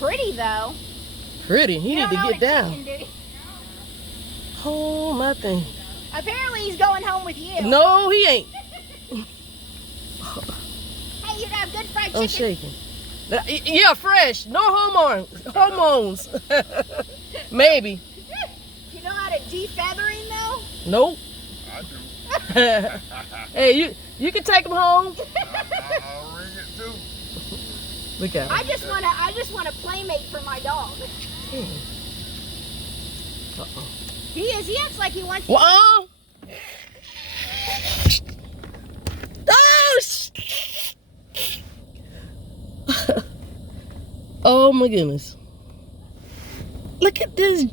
pretty though. Pretty. He need to get down. Chicken, Oh, my thing. apparently he's going home with you. No, he ain't. Hey, you got good fried I'm chicken. shaking. Yeah, fresh. No hormones. Maybe. You know how to defeathering though? Nope. I do. Hey, you can take him home. I'll ring it too. Look at him. I just want a playmate for my dog. Uh-oh. He acts like he wants. Well, oh my goodness. Look at this.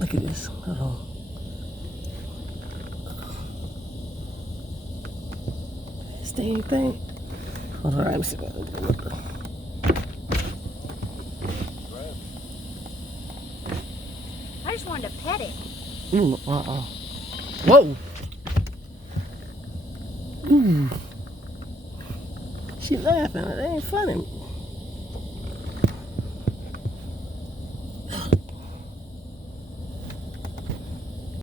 Look at this. Hold on. Same thing. Hold on, let me see. I just wanted to pet it. Whoa. Ooh. She laughing. It ain't funny.